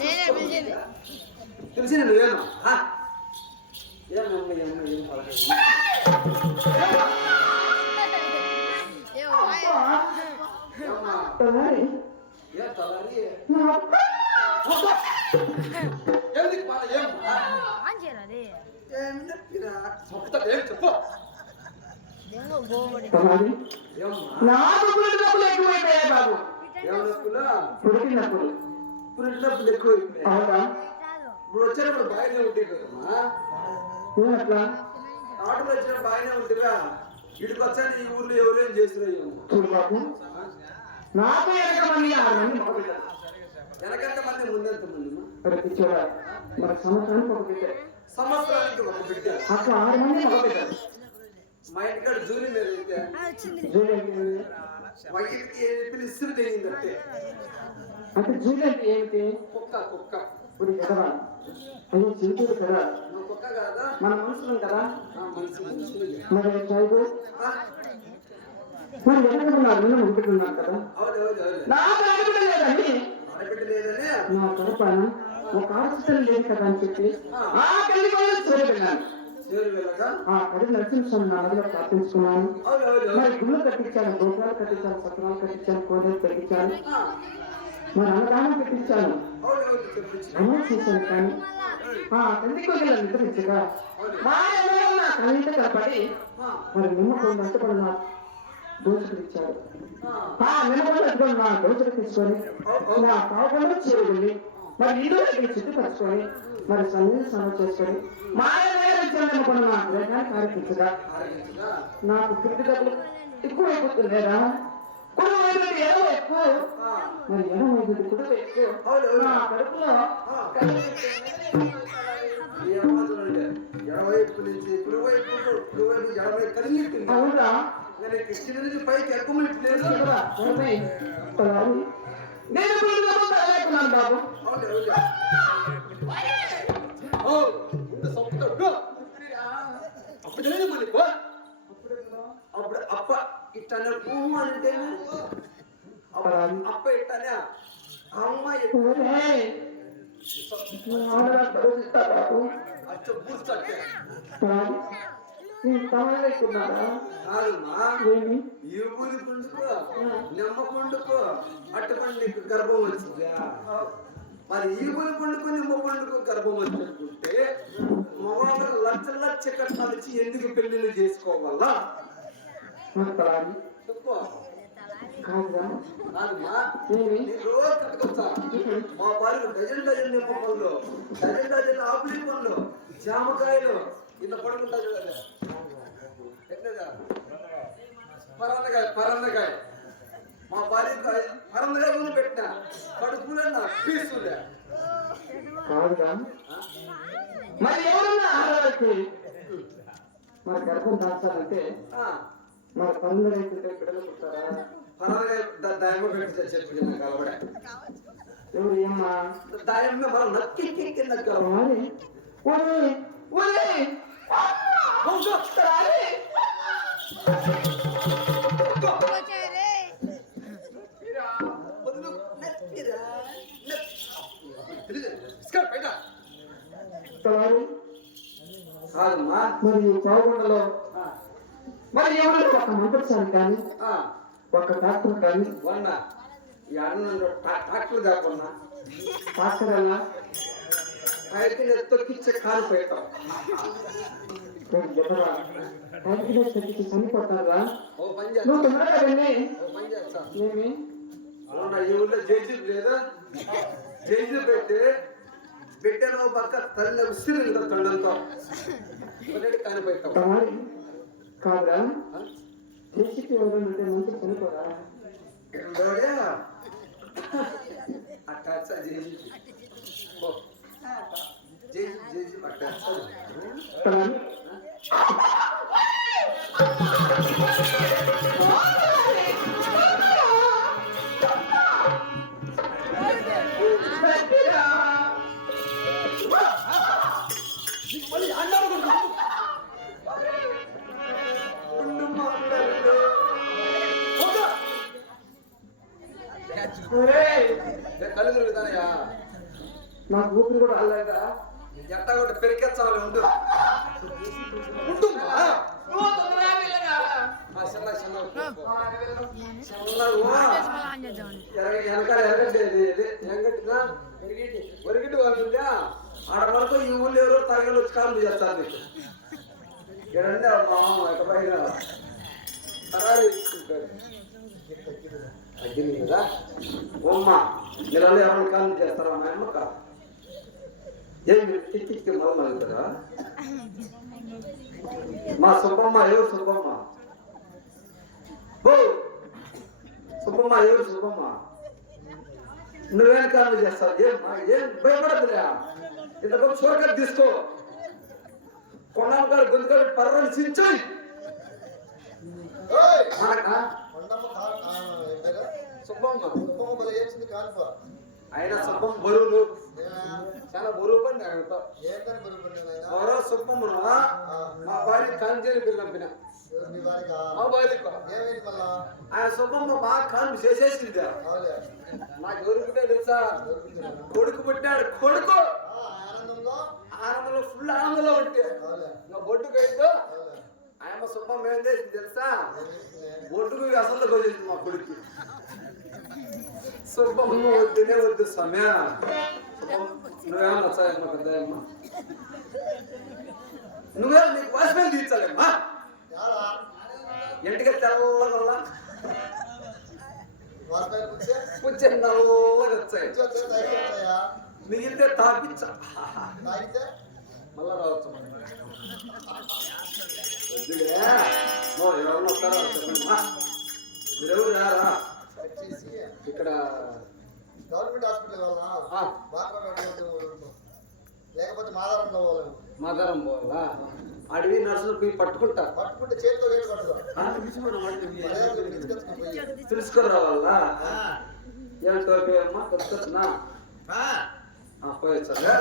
నేనే. తెలిసింది నువ్వేనా? ఏమమ్మా ఏమమ్మా ఏం పలకదు. ఏ. తలారి. ఏ ఏమ్మా ఆన్ చేయరా అది ఏం చెప్పినా? చెప్తా ఏం చెప్పు. దెంగ గోబడి తలారి. ఏమ్మా నాకు పురుటి డబ్బులు ఎక్కువైపోయాయి బాబు. అవునా? ఇప్పుడు వచ్చేటప్పుడు బాగానే ఉంటుంది కదమ్మా. అట్లా? ఆటోలో వచ్చిన బాగానే ఉంటుందా? ఇటుకు వచ్చాను ఈ ఊర్లో ఎవరేం చేస్తున్నాయి చూడు బాబు. నాకు వెనక మంది వెనకంత మంది ముందెంత మంది ప్రతి చోట మన సంవత్సరానికి ఒక బిడ్డ. సంవత్సరానికి ఒక బిడ్డ. అట్లా ఆరు మంది మగబిడ్డలు మా ఇంటికాడ జూలి మీద జూలియట్ మా ఇంటికి పిలిస్తే తెగిందంటే అంటే జూలియట్ ఏమిటి కుక్క కుక్క ఇప్పుడు ఎదవా అది జీవితం కదా కుక్క కాదా మన మనుషులం కదా మరి చదువు మరి వెనకడున్నారు నిన్న ముగ్గుతున్నారు కదా నాకు ఆడబిడ్డ లేదండి నా కడపన ఒక ఆలోచన లేదు కదా అని చెప్పి ఆ. కలిగి వాళ్ళు కడి నరసింహస్వామి నా దగ్గర ప్రార్థించుకున్నాను. మరి గుళ్ళు కట్టించాను గోపురాలు కట్టించాను సత్రాలు కట్టించాను కోడలు పెట్టించాను ఆ, మరి అన్నదానం పెట్టించాను. చెప్పించు అన్నీ చేశాను కానీ ఆ తండ్రి కొద్దిగా నిద్రించగా మా ఎవరో నా కళ్ళ కనపడి ఆ, మరి నిమ్మకం నా దోచుకు ఇచ్చాడు ఆ, నిమ్మకం నా దోచుకు తీసుకొని నా పాపంలో చేరుకుని మరి దగ్గర చుట్టుపరుచుకొని మరి సన్ని సమ చేసుకొని మా కారిపించగా ఆరగించగా నాకు తిరిగి డబ్బులు ఎక్కువ అయిపోతుందేరా కుటుంబం వైపు ఎడవ ఎక్కువ. ఆ, మరి వైపు కుటుంబం ఎక్కువ. అవును అవును. నా కడుపులో ఆ, ఈ అమ్మాయి అంటే ఎడవైపు నుంచి కుడివైపు కుడివైపు ఎడవైపు కలిగిస్తుంది అవునా? నేను కింద నుంచి పైకి లేదు బాబు అవును అవును ఓ ముందు సొంత అప్పుడు తెలియదు మనకు? అప్పుడు అప్ప ఇట్టనే పువ్వు అంటే అప్ప ఇట్టనే అమ్మాయి ఓరే. నీ ఆడరా కడుగుతా బాబు అచ్చ పూర్తి పలారి. నేను తగలేకున్నారా కాదమ్మా. ఏమి ఈ ఊరి పండుకో నిమ్మ పండుకో అట్టుపండు నీకు గర్భం వచ్చిందా మరి ఈ ఊరి పండుకో నిమ్మ పండుకో గర్భం వచ్చినట్టుంటే మగవాళ్ళకి లక్ష లక్ష ఇచ్చి ఎందుకు పెళ్ళిళ్ళు చేసుకోవాలా? మా బాలు డజన్ డజన్ నిమ్మ పళ్ళు డజన్ డజన్ ఆపిలి పళ్ళు జామకాయలు. ఇలా పడుకుంటా చూడాలి పరందకాయ పరందకాయ మా భార్య పరందకాయ ముందు పెట్టిన. కడుపులో నా పీసులే కాదురా. మరి ఎవరన్నా ఆడవాళ్ళకి మరి గర్భం దాచాలంటే మరి పనులు అయితే బిడ్డలు పుట్టారా పరందకాయ దాయమ్మ పెట్టి చెప్పి ఎవరు ఏమ్మా దాయమ్మ మనం నక్కి కింద రాలే. ఒరే, ఒరే! రాలే. ఒక మంత్రసారి కానీ ఆ, ఒక డాక్టర్ కానీ వన్న ట్రాక్టర్ కాకుండా డాక్టర్ అలా పైకి తొక్కిచ్చే కాలు పెట్టాం పైకి సరికి చనిపోతారా నువ్వు తొందరగా వెళ్ళి. ఏమి? అవునా ఈ ఊళ్ళో జైజీప్ లేదా? జైజీప్ పెట్టి బిడ్డలో పక్క తల్లి ఉసిరి తల్లంతో ఒకటి కాదురా చేసికి ఎవరంటే మంచి చనిపోరా అట్టా కళ్ళు తిరుగుతానయా నాకు ఊపిరి కూడా అల్లేదా ఎట్టా కూడా పెరికెచ్చాలి ఉండు. ఉంటుందా ఒరిగిటి. వాళ్ళుందా? ఆడ వరకు ఈ ఊళ్ళో ఎవరో తరగలు వచ్చి కాళ్ళు చేస్తారు నీకు. ఎడండి మా మామ పైన తరాలు తగ్గింది కదా ఓమ్మ నెలలో ఎవరిని కాళ్ళు చేస్తారా మా అమ్మక ఏం మీరు టిక్కి మళ్ళీ మలుగుతారా మా సుబ్బమ్మ ఎవరు సుబ్బమ్మ? ఓ సుబ్బమ్మ ఎవరు సుబ్బమ్మ? నువ్వేం కారణం చేస్తావు? ఏం ఏం భయపడద్దులే ఇంతకు చోరక తీసుకో. కొండమ్మ గారు గొంతుగా పర్రని చించాయి! మనక సుబ్బమ్మ కానుకో. ఆయన సుబ్బమ్మ బరువులు? చాలా బరువు పని? ఎవరో మా భార్య నీ వారికా? మా భార్యకు? ఆయన సుబ్బమ్మ బాగా కాన్పు చేసేసింది. నాకు ఎవరుకుంటే తెలుసా? కొడుకు పుట్టాడు కొడుకు ఆనందంలో? ఫుల్ ఆనందంలో ఉంటే. ఇంకా బొడ్డుకు అయితే. ఆయన సుబ్బమ్మ ఏం చేసింది తెలుసా? బొడ్డుకు అసలు వచ్చేసింది మా కొడుకు సుబ్బమ్మ వద్దునే వద్దు సమయ నువ్వేమన్నా వచ్చాయమ్మా పెద్దయమ్మ నువ్వే నీకు వాసన తీర్చాలేమ్మా యాడా? ఎంటిగా తెల్లగా నల్లగా వచ్చాయి మిగిలితే తాపించా మళ్ళా రావచ్చు వద్దులే వస్తారా మీరెవరు రారా ఇక్కడ గవర్నమెంట్ హాస్పిటల్ వెళ్తూ లేకపోతే మాదారం పోవాలా? అడవి నర్సులు పోయి పట్టుకుంటా పట్టుకుంటే చేతితో వేలు పట్టుకో ఆ, మర్యాదగా పిలుచుకొచ్చుకొని పోయి. తెలుసుకురావాలా ఆ. ఏం టోపీ అమ్మా? ఆ. పోయొచ్చా